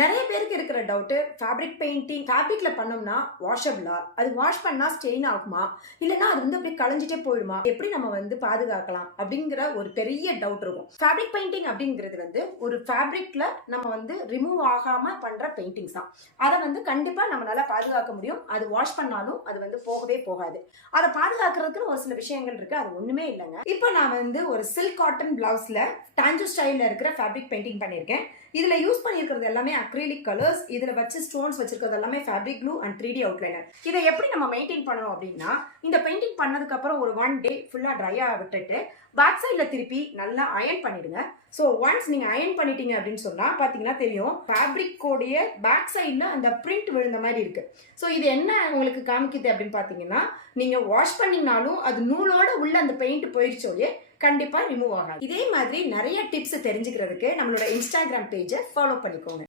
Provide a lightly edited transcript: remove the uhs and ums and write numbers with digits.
நிறைய பேருக்கு இருக்கிற டவுட்டு ஃபேப்ரிக் பெயிண்டிங் ஃபேப்ரிக்ல பண்ணோம்னா வாஷபிளா, அது வாஷ் பண்ணா ஸ்டெயின் ஆகுமா, இல்லைன்னா அது வந்து அப்படியே களைஞ்சிட்டே போயிடுமா, எப்படி நம்ம வந்து பாதுகாக்கலாம் அப்படிங்கிற ஒரு பெரிய டவுட் இருக்கும். ஃபேப்ரிக் பெயிண்டிங் அப்படிங்கிறது வந்து ஒரு ஃபேப்ரிக்ல நம்ம வந்து ரிமூவ் ஆகாம பண்ற பெயிண்டிங்ஸ் தான். அதை வந்து கண்டிப்பா நம்மளால பாதுகாக்க முடியும். அது வாஷ் பண்ணாலும் அது வந்து போகவே போகாது. அதை பாதுகாக்கிறதுக்கு ஒரு சில விஷயங்கள் இருக்கு. அது ஒண்ணுமே இல்லைங்க. இப்போ நான் வந்து ஒரு சில்க் காட்டன் பிளவுஸ்ல டான்ஜோ ஸ்டைல்ல இருக்கிற ஃபேப்ரிக் பெயிண்டிங் பண்ணியிருக்கேன். இதுல யூஸ் பண்ணியிருக்கிறது எல்லாமே அக்ரிலிக் கலர்ஸ். இதுல வச்சு ஸ்டோன்ஸ் வச்சிருக்கிறது எல்லாமே fabric clue and 3D outliner. இதை எப்படி நம்ம மெயின்டைன் பண்ணணும் அப்படின்னா, இந்த பெயிண்டிங் பண்ணதுக்கு அப்புறம் ஒரு 1 டே ஃபுல்லா ட்ரையா விட்டுட்டு பேக் சைட்ல திருப்பி நல்லா அயன் பண்ணிடுங்க. ஸோ ஒன்ஸ் நீங்க அயன் பண்ணிட்டீங்க அப்படின்னு சொன்னா பாத்தீங்கன்னா தெரியும், ஃபேப்ரிக்கோடைய பேக் சைட்ல அந்த பிரிண்ட் விழுந்த மாதிரி இருக்கு. ஸோ இது என்ன உங்களுக்கு காமிக்குது அப்படின்னு பாத்தீங்கன்னா, நீங்க வாஷ் பண்ணீங்கனாலும் அது நூலோட உள்ள அந்த பெயிண்ட் போயிடுச்சோயே கண்டிப்பா ரிமூவ் ஆகாது. இதே மாதிரி நிறைய டிப்ஸ் தெரிஞ்சுக்கிறதுக்கு நம்மளோட இன்ஸ்டாகிராம் பேஜை ஃபாலோ பண்ணிக்கோங்க.